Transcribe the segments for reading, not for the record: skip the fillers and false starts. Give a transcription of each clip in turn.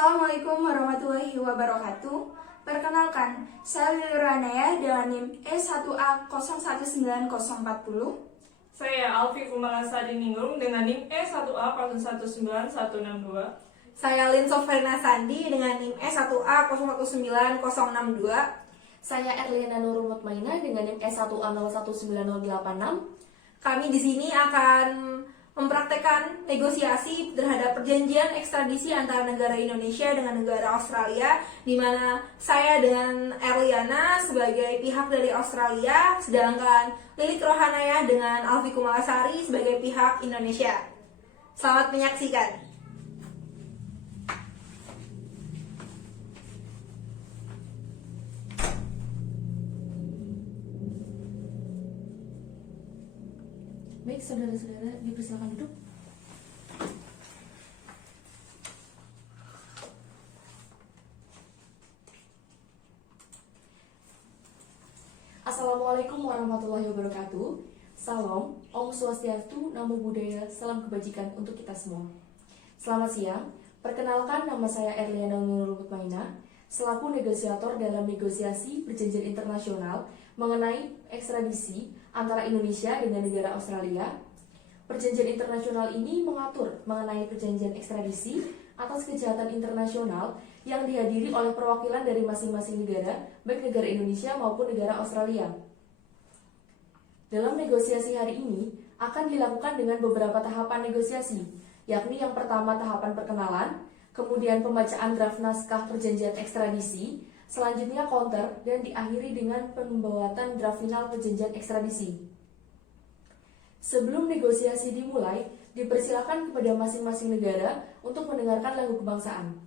Assalamualaikum warahmatullahi wabarakatuh. Perkenalkan, saya Lili Ranaya dengan NIM E1A019040. Saya Alfi Kumalasari Ningrum dengan NIM E1A019162. Saya Lin Soferina Sandi dengan NIM E1A019062. Saya Erliana Nurul Mutmainah dengan NIM E1A019086. Kami di sini akan mempraktekkan negosiasi terhadap perjanjian ekstradisi antara negara Indonesia dengan negara Australia, di mana saya dengan Erliana sebagai pihak dari Australia, sedangkan Lilit Rohanaya dengan Alfi Kumalasari sebagai pihak Indonesia. Selamat menyaksikan. Baik, saudara-saudara, dipersilakan duduk. Assalamualaikum warahmatullahi wabarakatuh. Salam, Om Swastiastu, Namo Buddhaya, salam kebajikan untuk kita semua. Selamat siang, perkenalkan nama saya Erliana Nurul Mutmainah, selaku negosiator dalam negosiasi perjanjian internasional mengenai ekstradisi antara Indonesia dengan negara Australia. Perjanjian internasional ini mengatur mengenai perjanjian ekstradisi atas kejahatan internasional yang dihadiri oleh perwakilan dari masing-masing negara, baik negara Indonesia maupun negara Australia. Dalam negosiasi hari ini akan dilakukan dengan beberapa tahapan negosiasi, yakni yang pertama tahapan perkenalan, kemudian pembacaan draft naskah perjanjian ekstradisi, selanjutnya counter, dan diakhiri dengan pembuatan draft final perjanjian ekstradisi. Sebelum negosiasi dimulai, dipersilakan kepada masing-masing negara untuk mendengarkan lagu kebangsaan.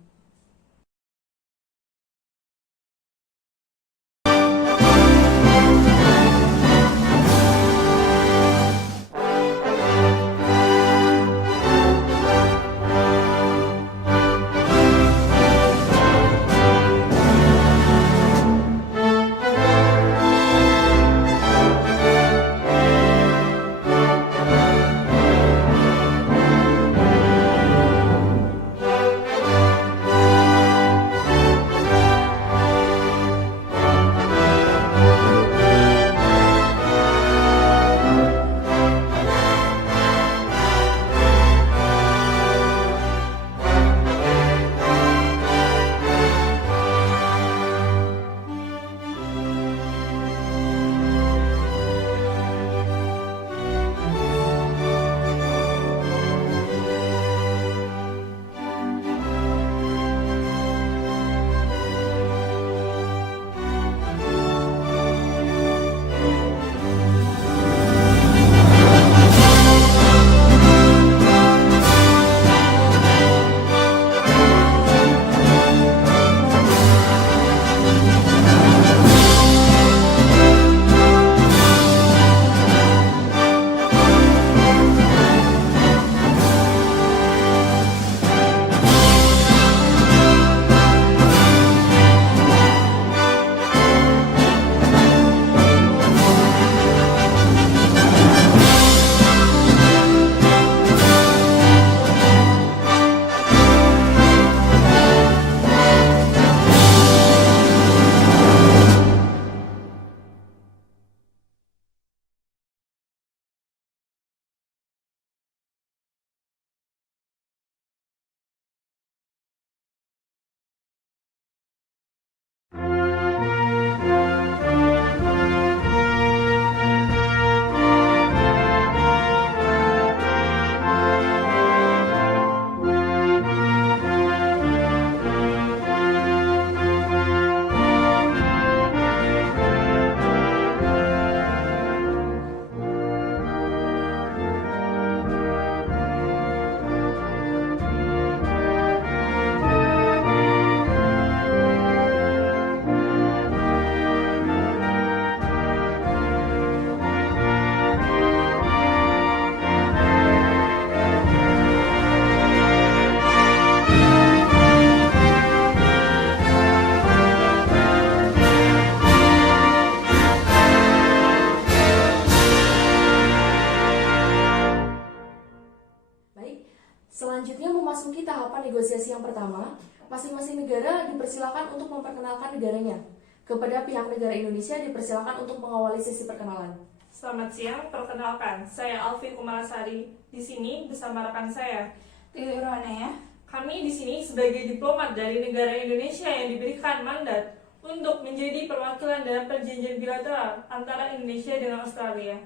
Selanjutnya memasuki tahapan negosiasi yang pertama, Masing-masing negara dipersilakan untuk memperkenalkan negaranya. Kepada pihak negara Indonesia dipersilakan untuk mengawali sesi perkenalan. Selamat siang, perkenalkan, saya Alfi Kumalasari. Di sini bersama rekan saya. Lili Rohanaya. Kami di sini sebagai diplomat dari negara Indonesia yang diberikan mandat untuk menjadi perwakilan dalam perjanjian bilateral antara Indonesia dengan Australia.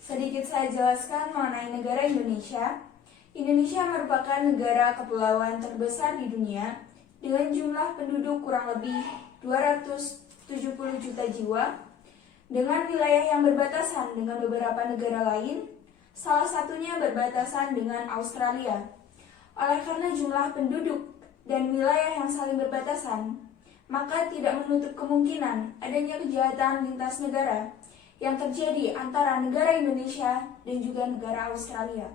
Sedikit saya jelaskan mengenai negara Indonesia. Indonesia merupakan negara kepulauan terbesar di dunia dengan jumlah penduduk kurang lebih 270 juta jiwa, dengan wilayah yang berbatasan dengan beberapa negara lain, salah satunya berbatasan dengan Australia. Oleh karena jumlah penduduk dan wilayah yang saling berbatasan, maka tidak menutup kemungkinan adanya kejahatan lintas negara yang terjadi antara negara Indonesia dan juga negara Australia.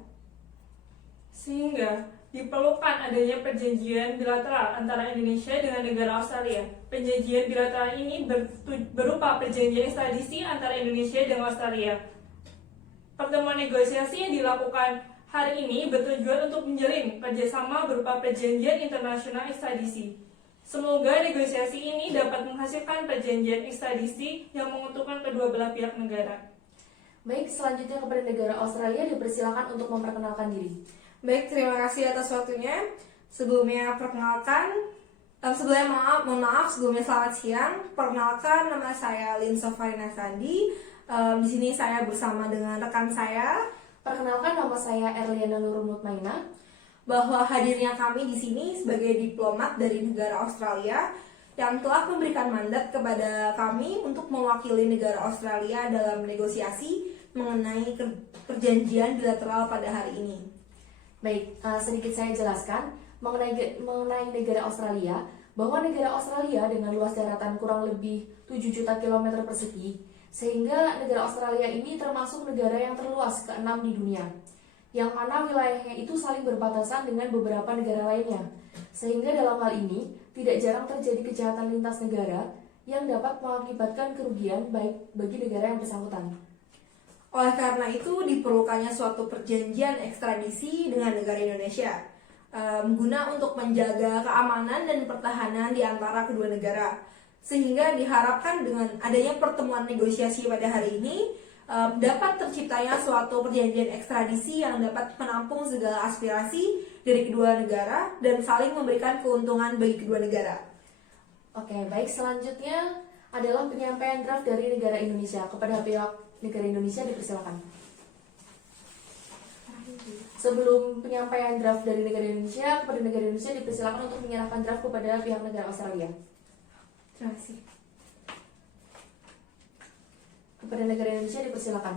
Sehingga diperlukan adanya perjanjian bilateral antara Indonesia dengan negara Australia. Perjanjian bilateral ini berupa perjanjian ekstradisi antara Indonesia dan Australia. Pertemuan negosiasi yang dilakukan hari ini bertujuan untuk menjalin kerjasama berupa perjanjian internasional ekstradisi. Semoga negosiasi ini dapat menghasilkan perjanjian ekstradisi yang menguntungkan kedua belah pihak negara. Baik, selanjutnya kepada negara Australia dipersilakan untuk memperkenalkan diri. Baik, terima kasih atas waktunya. Sebelumnya mohon maaf sebelumnya selamat siang. Perkenalkan, nama saya Lin Sofarina Sandi. Di sini saya bersama dengan rekan saya. Perkenalkan, nama saya Erliana Nurul Mutmainah. Bahwa hadirnya kami di sini sebagai diplomat dari negara Australia yang telah memberikan mandat kepada kami untuk mewakili negara Australia dalam negosiasi mengenai perjanjian bilateral pada hari ini. Baik, sedikit saya jelaskan mengenai negara Australia, bahwa negara Australia dengan luas daratan kurang lebih 7 juta kilometer persegi, sehingga negara Australia ini termasuk negara yang terluas ke-6 di dunia, yang mana wilayahnya itu saling berbatasan dengan beberapa negara lainnya, sehingga dalam hal ini tidak jarang terjadi kejahatan lintas negara yang dapat mengakibatkan kerugian baik bagi negara yang bersangkutan. Oleh karena itu diperlukannya suatu perjanjian ekstradisi dengan negara Indonesia guna untuk menjaga keamanan dan pertahanan di antara kedua negara. Sehingga diharapkan dengan adanya pertemuan negosiasi pada hari ini dapat terciptanya suatu perjanjian ekstradisi yang dapat menampung segala aspirasi dari kedua negara dan saling memberikan keuntungan bagi kedua negara. Oke, baik, selanjutnya adalah penyampaian draft dari negara Indonesia. Kepada pihak negara Indonesia dipersilakan. Sebelum penyampaian draft dari negara Indonesia, kepada negara Indonesia dipersilakan untuk menyerahkan draft kepada pihak negara Australia. Terima kasih. Kepada negara Indonesia dipersilakan.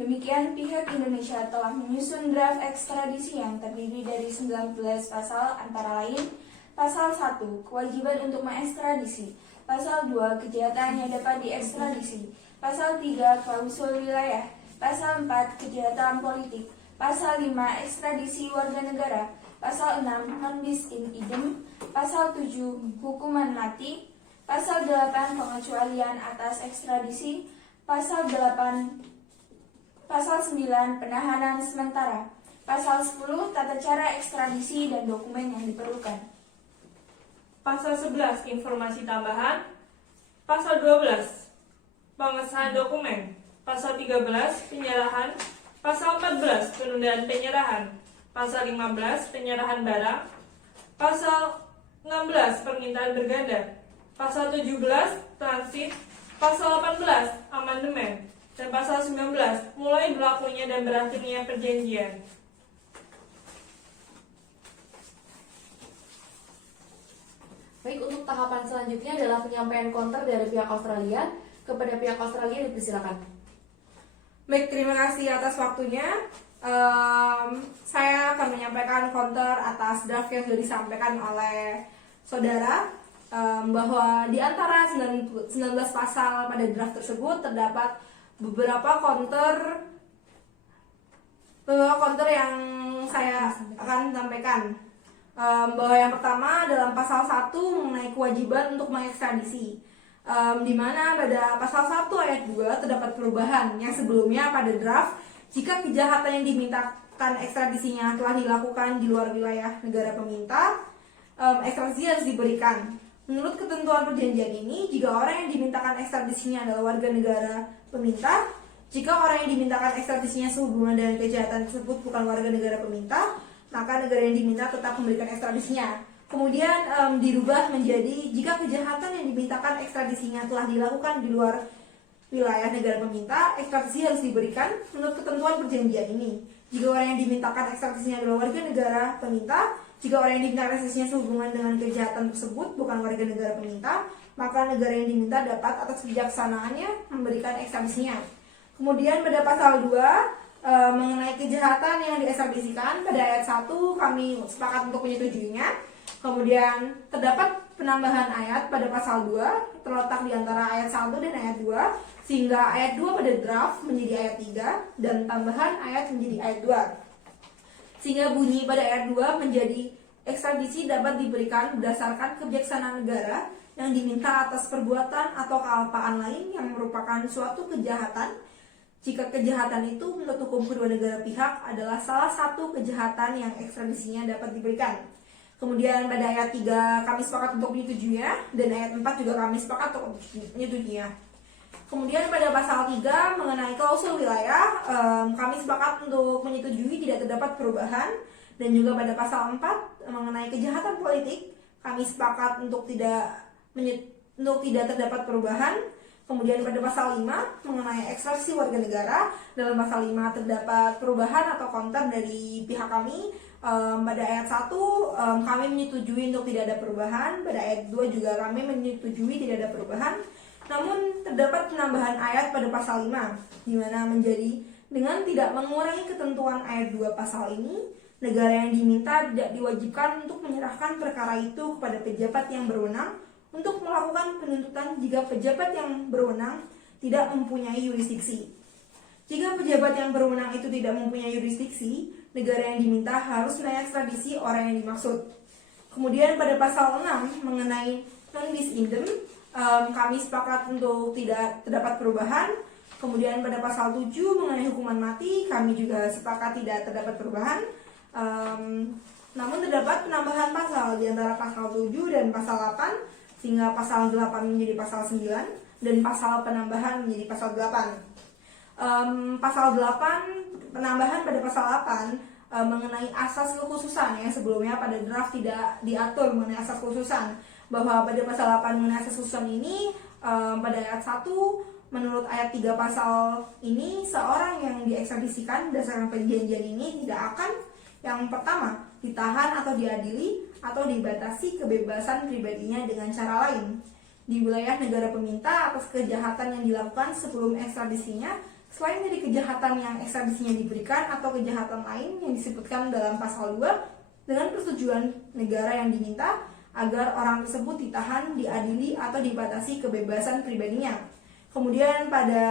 Demikian pihak Indonesia telah menyusun draft ekstradisi yang terdiri dari 19 pasal antara lain Pasal 1, kewajiban untuk mengekstradisi. Pasal 2, kejahatan yang dapat diekstradisi. Pasal 3, klausul wilayah. Pasal 4, kejahatan politik. Pasal 5, ekstradisi warga negara. Pasal 6, non bis in idem. Pasal 7, hukuman mati. Pasal 8, pengecualian atas ekstradisi. Pasal 9, penahanan sementara. Pasal 10, tata cara ekstradisi dan dokumen yang diperlukan. Pasal 11, informasi tambahan. Pasal 12, pengesahan dokumen. Pasal 13, penyerahan. Pasal 14, penundaan penyerahan. Pasal 15, penyerahan barang. Pasal 16, permintaan berganda. Pasal 17, transit. Pasal 18, amandemen. Dan pasal 19, mulai berlakunya dan berakhirnya perjanjian. Baik, untuk tahapan selanjutnya adalah penyampaian counter dari pihak Australia. Kepada pihak Australia dipersilakan. Baik, terima kasih atas waktunya. Saya akan menyampaikan counter atas draft yang sudah disampaikan oleh saudara, bahwa di antara 19 pasal pada draft tersebut terdapat beberapa counter yang saya akan sampaikan. Bahwa yang pertama dalam pasal 1 mengenai kewajiban untuk mengekstradisi, di mana pada pasal 1 ayat 2 terdapat perubahan yang sebelumnya pada draft, jika kejahatan yang dimintakan ekstradisinya telah dilakukan di luar wilayah negara peminta, ekstradisi harus diberikan. Menurut ketentuan perjanjian ini, jika orang yang dimintakan ekstradisinya adalah warga negara peminta, jika orang yang dimintakan ekstradisinya sehubungan dengan kejahatan tersebut bukan warga negara peminta, maka negara yang diminta tetap memberikan ekstradisinya. Kemudian dirubah menjadi jika kejahatan yang dimintakan ekstradisinya telah dilakukan di luar wilayah negara peminta, ekstradisi harus diberikan menurut ketentuan perjanjian ini. Jika orang yang dimintakan ekstradisinya adalah warga negara peminta, jika orang yang diminta ekstradisinya sehubungan dengan kejahatan tersebut bukan warga negara peminta, maka negara yang diminta dapat atas kebijaksanaannya memberikan ekstradisinya. Kemudian pada pasal 2 mengenai kejahatan yang diekstradisikan, pada ayat 1 kami sepakat untuk menyetujuinya. Kemudian terdapat penambahan ayat pada pasal 2 terletak di antara ayat 1 dan ayat 2, sehingga ayat 2 pada draft menjadi ayat 3 dan tambahan ayat menjadi ayat 2. Sehingga bunyi pada ayat 2 menjadi ekstradisi dapat diberikan berdasarkan kebijaksanaan negara yang diminta atas perbuatan atau kealpaan lain yang merupakan suatu kejahatan, jika kejahatan itu menurut hukum kedua negara pihak adalah salah satu kejahatan yang ekstradisinya dapat diberikan. Kemudian pada ayat 3 kami sepakat untuk menyetujuinya, dan ayat 4 juga kami sepakat untuk menyetujuinya. Kemudian pada pasal 3 mengenai klausul wilayah, kami sepakat untuk menyetujui tidak terdapat perubahan. Dan juga pada pasal 4 mengenai kejahatan politik, kami sepakat untuk tidak terdapat perubahan. Kemudian pada pasal 5 mengenai ekstradisi warga negara, dalam pasal 5 terdapat perubahan atau counter dari pihak kami. Pada ayat 1 kami menyetujui untuk tidak ada perubahan, pada ayat 2 juga kami menyetujui tidak ada perubahan. Namun terdapat penambahan ayat pada pasal 5, di mana menjadi dengan tidak mengurangi ketentuan ayat 2 pasal ini, negara yang diminta tidak diwajibkan untuk menyerahkan perkara itu kepada pejabat yang berwenang untuk melakukan penuntutan jika pejabat yang berwenang tidak mempunyai yurisdiksi. Jika pejabat yang berwenang itu tidak mempunyai yurisdiksi, negara yang diminta harus mengekstradisi orang yang dimaksud. Kemudian pada pasal 6 mengenai non bis idem, kami sepakat untuk tidak terdapat perubahan. Kemudian pada pasal 7 mengenai hukuman mati, kami juga sepakat tidak terdapat perubahan. Namun terdapat penambahan pasal di antara pasal 7 dan pasal 8, sehingga pasal 8 menjadi pasal 9 dan pasal penambahan menjadi pasal 8. Pasal 8 penambahan pada pasal 8 mengenai asas kekhususan, yang sebelumnya pada draft tidak diatur mengenai asas kekhususan, bahwa pada pasal 8 mengenai asas kekhususan ini pada ayat 1 menurut ayat 3 pasal ini, seorang yang diekstradisikan berdasarkan perjanjian ini tidak akan yang pertama ditahan atau diadili atau dibatasi kebebasan pribadinya dengan cara lain di wilayah negara peminta atas kejahatan yang dilakukan sebelum ekstradisinya, selain dari kejahatan yang ekstradisinya diberikan atau kejahatan lain yang disebutkan dalam pasal 2 dengan persetujuan negara yang diminta agar orang tersebut ditahan, diadili atau dibatasi kebebasan pribadinya. Kemudian pada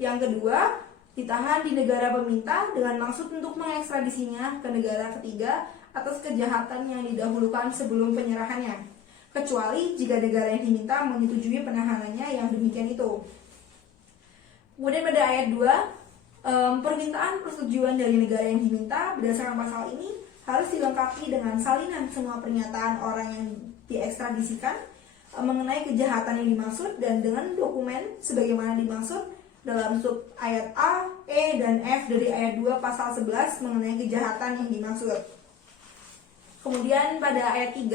yang kedua, ditahan di negara peminta dengan maksud untuk mengekstradisinya ke negara ketiga atas kejahatan yang didahulukan sebelum penyerahannya, kecuali jika negara yang diminta menyetujui penahanannya yang demikian itu. Kemudian pada ayat 2, permintaan persetujuan dari negara yang diminta berdasarkan pasal ini harus dilengkapi dengan salinan semua pernyataan orang yang diekstradisikan mengenai kejahatan yang dimaksud dan dengan dokumen sebagaimana dimaksud dalam sub ayat A, E, dan F dari ayat 2 pasal 11 mengenai kejahatan yang dimaksud. Kemudian pada ayat 3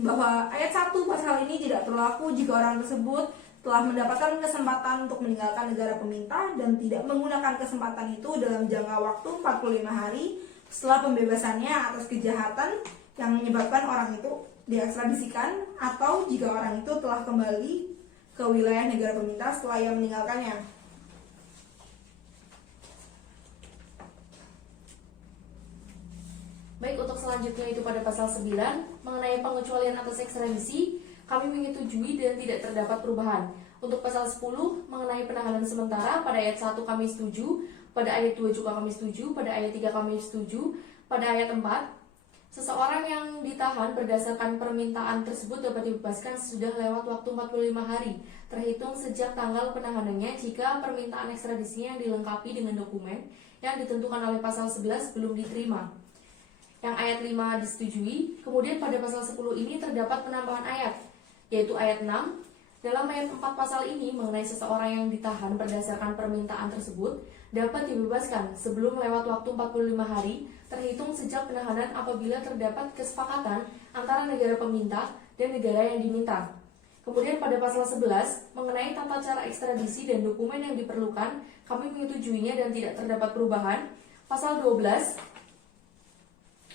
bahwa ayat 1 pasal ini tidak berlaku jika orang tersebut telah mendapatkan kesempatan untuk meninggalkan negara peminta dan tidak menggunakan kesempatan itu dalam jangka waktu 45 hari setelah pembebasannya atas kejahatan yang menyebabkan orang itu diekstradisikan, atau jika orang itu telah kembali ke wilayah negara peminta setelah ia meninggalkannya. Baik, untuk selanjutnya itu pada pasal 9 mengenai pengecualian atas ekstradisi, kami menyetujui dan tidak terdapat perubahan. Untuk pasal 10 mengenai penahanan sementara, pada ayat 1 kami setuju, pada ayat 2 juga kami setuju, pada ayat 3 kami setuju, pada ayat 4 seseorang yang ditahan berdasarkan permintaan tersebut dapat dibebaskan sudah lewat waktu 45 hari terhitung sejak tanggal penahanannya jika permintaan ekstradisinya dilengkapi dengan dokumen yang ditentukan oleh pasal 11 belum diterima. yang ayat 5 disetujui. Kemudian pada pasal 10 ini terdapat penambahan ayat, yaitu ayat 6. Dalam ayat 4 pasal ini mengenai seseorang yang ditahan berdasarkan permintaan tersebut dapat dibebaskan sebelum lewat waktu 45 hari terhitung sejak penahanan apabila terdapat kesepakatan antara negara peminta dan negara yang diminta. Kemudian pada pasal 11 mengenai tata cara ekstradisi dan dokumen yang diperlukan, kami menyetujuinya dan tidak terdapat perubahan. Pasal 12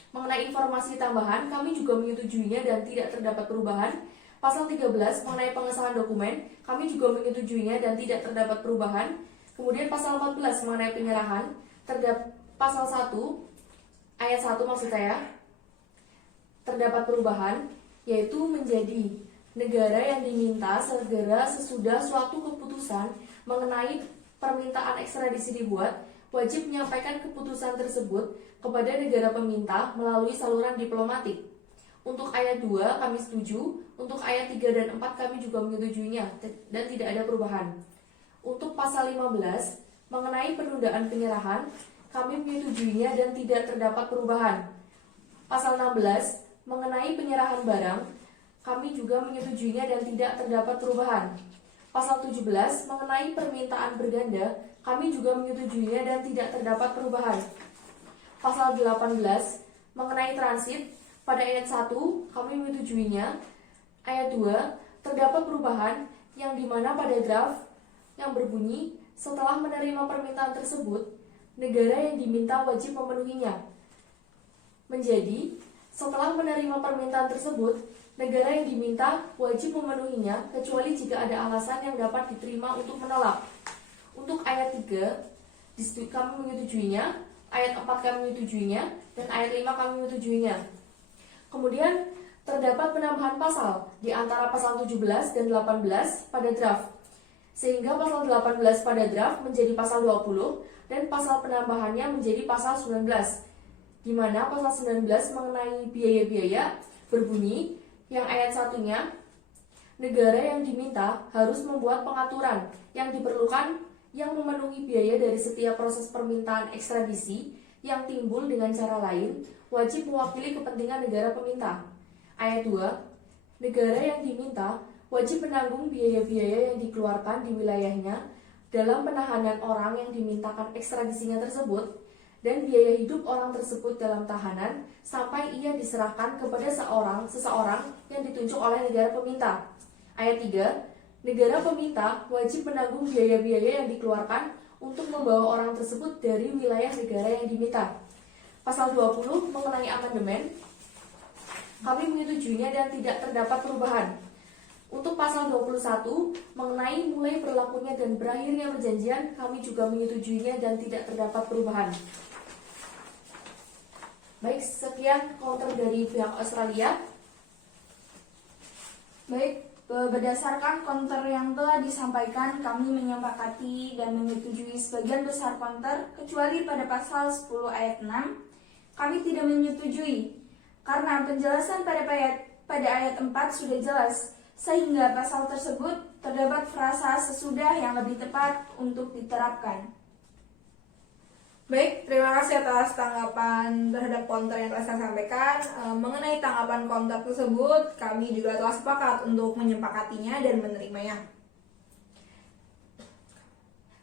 mengenai informasi tambahan, kami juga menyetujuinya dan tidak terdapat perubahan. Pasal 13 mengenai pengesahan dokumen, kami juga menyetujuinya dan tidak terdapat perubahan. Kemudian pasal 14 mengenai penyerahan, pasal 1 ayat 1 maksud saya, terdapat perubahan, yaitu menjadi negara yang diminta segera sesudah suatu keputusan mengenai permintaan ekstradisi dibuat, wajib menyampaikan keputusan tersebut kepada negara peminta melalui saluran diplomatik. Untuk ayat 2 kami setuju, untuk ayat 3 dan 4 kami juga menyetujuinya dan tidak ada perubahan. Untuk pasal 15 mengenai penundaan penyerahan, kami menyetujuinya dan tidak terdapat perubahan. Pasal 16 mengenai penyerahan barang, kami juga menyetujuinya dan tidak terdapat perubahan. Pasal 17 mengenai permintaan berganda, kami juga menyetujuinya dan tidak terdapat perubahan. Pasal 18 mengenai transit, pada ayat 1 kami menyetujuinya. Ayat 2 terdapat perubahan yang dimana pada draft yang berbunyi setelah menerima permintaan tersebut, negara yang diminta wajib memenuhinya, menjadi setelah menerima permintaan tersebut, negara yang diminta wajib memenuhinya kecuali jika ada alasan yang dapat diterima untuk menolak. Untuk ayat 3 kami menyetujuinya, ayat 4 kami menyetujuinya, dan ayat 5 kami menyetujuinya. Kemudian terdapat penambahan pasal di antara pasal 17 dan 18 pada draft, sehingga pasal 18 pada draft menjadi pasal 20 dan pasal penambahannya menjadi pasal 19, di mana pasal 19 mengenai biaya-biaya berbunyi yang ayat satunya, negara yang diminta harus membuat pengaturan yang diperlukan yang memenuhi biaya dari setiap proses permintaan ekstradisi yang timbul dengan cara lain, wajib mewakili kepentingan negara peminta. Ayat 2, negara yang diminta wajib menanggung biaya-biaya yang dikeluarkan di wilayahnya dalam penahanan orang yang dimintakan ekstradisinya tersebut dan biaya hidup orang tersebut dalam tahanan sampai ia diserahkan kepada seseorang yang ditunjuk oleh negara peminta. Ayat 3, negara peminta wajib menanggung biaya-biaya yang dikeluarkan untuk membawa orang tersebut dari wilayah negara yang diminta. Pasal 20 mengenai amandemen, kami menyetujuinya dan tidak terdapat perubahan. Untuk pasal 21 mengenai mulai berlakunya dan berakhirnya perjanjian, kami juga menyetujuinya dan tidak terdapat perubahan. Baik, sekian counter dari pihak Australia. Baik, berdasarkan counter yang telah disampaikan, kami menyepakati dan menyetujui sebagian besar counter, kecuali pada pasal 10 ayat 6, kami tidak menyetujui, karena penjelasan pada ayat 4 sudah jelas, sehingga pasal tersebut terdapat frasa sesudah yang lebih tepat untuk diterapkan. Baik, terima kasih atas tanggapan terhadap counter yang telah saya sampaikan. Mengenai tanggapan counter tersebut, kami juga telah sepakat untuk menyepakatinya dan menerimanya.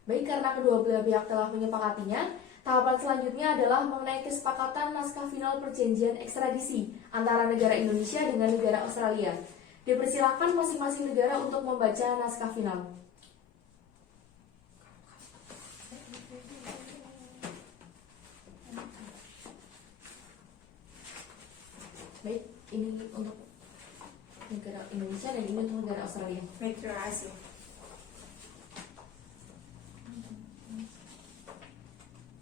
Baik, karena kedua belah pihak telah menyepakatinya, tahapan selanjutnya adalah mengenai kesepakatan naskah final perjanjian ekstradisi antara negara Indonesia dengan negara Australia. Dipersilakan masing-masing negara untuk membaca naskah final. Baik, ini untuk negara Indonesia dan ini untuk negara Australia. Baik, terima kasih.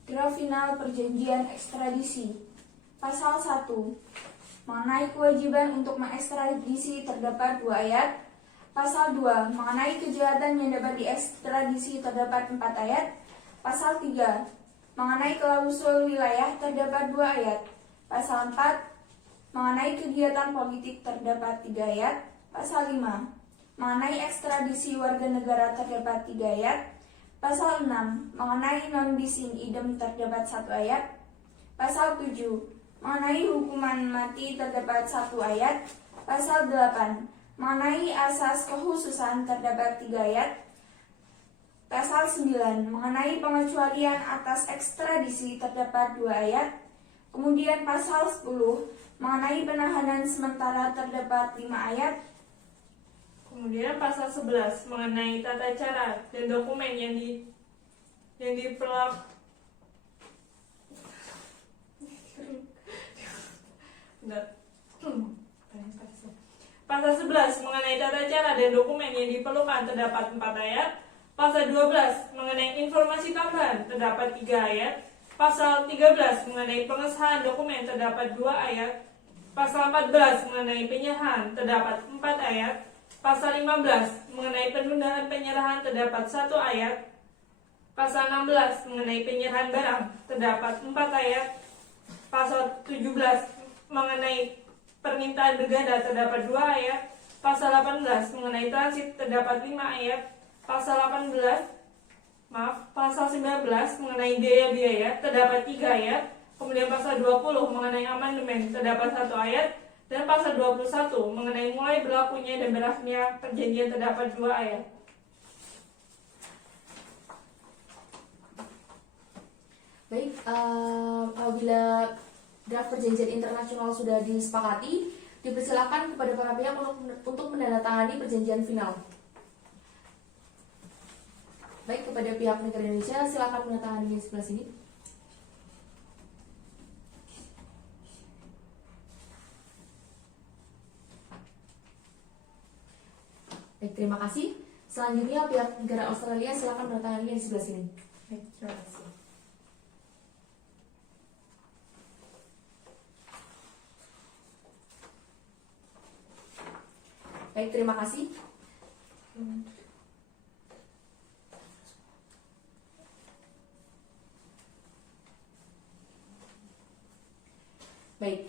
Draft final perjanjian ekstradisi. Pasal 1. Mengenai kewajiban untuk mengekstradisi terdapat 2 ayat. Pasal 2. Mengenai kejahatan yang dapat diekstradisi terdapat 4 ayat. Pasal 3. Mengenai klausul wilayah terdapat 2 ayat. Pasal 4. Mengenai kegiatan politik terdapat 3 ayat. Pasal 5. Mengenai ekstradisi warga negara terdapat 3 ayat. Pasal 6. Mengenai non bis in idem terdapat 1 ayat. Pasal 7. mengenai hukuman mati terdapat 1 ayat. Pasal 8 mengenai asas kekhususan terdapat 3 ayat. Pasal 9 mengenai pengecualian atas ekstradisi terdapat 2 ayat. Kemudian pasal 10 mengenai penahanan sementara terdapat 5 ayat. Kemudian pasal 11 mengenai tata cara dan dokumen yang diperlakukan. Pasal 11 mengenai tata cara dan dokumen yang diperlukan terdapat 4 ayat. Pasal 12 mengenai informasi tambahan terdapat 3 ayat. Pasal 13 mengenai pengesahan dokumen terdapat 2 ayat. Pasal 14 mengenai penyerahan terdapat 4 ayat. Pasal 15 mengenai penundaan penyerahan terdapat 1 ayat. Pasal 16 mengenai penyerahan barang terdapat 4 ayat. Pasal 17 mengenai permintaan berganda terdapat 2 ayat. Pasal 18 mengenai transit terdapat 5 ayat. Pasal 19 mengenai biaya-biaya terdapat 3 ayat. Kemudian pasal 20 mengenai amandemen terdapat 1 ayat. Dan pasal 21 mengenai mulai berlakunya dan berakhirnya perjanjian terdapat 2 ayat. Baik, apabila draft perjanjian internasional sudah disepakati, dipersilakan kepada para pihak untuk menandatangani perjanjian final. Baik, kepada pihak negara Indonesia, silakan menandatangani di sebelah sini. Baik, terima kasih. Selanjutnya pihak negara Australia silakan menandatangani di sebelah sini. Baik, terima kasih. Baik, terima kasih. Baik,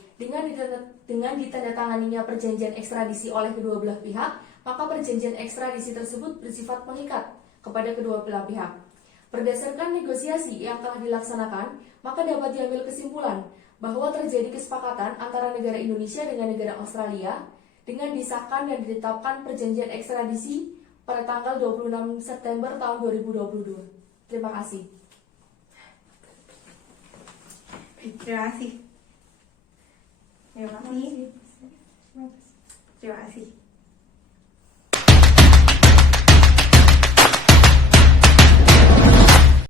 dengan ditandatanganinya perjanjian ekstradisi oleh kedua belah pihak, maka perjanjian ekstradisi tersebut bersifat mengikat kepada kedua belah pihak. Berdasarkan negosiasi yang telah dilaksanakan, maka dapat diambil kesimpulan bahwa terjadi kesepakatan antara negara Indonesia dengan negara Australia dengan disahkan dan ditetapkan perjanjian ekstradisi pada tanggal 26 September tahun 2022. Terima kasih. Terima kasih. Terima kasih. Terima kasih.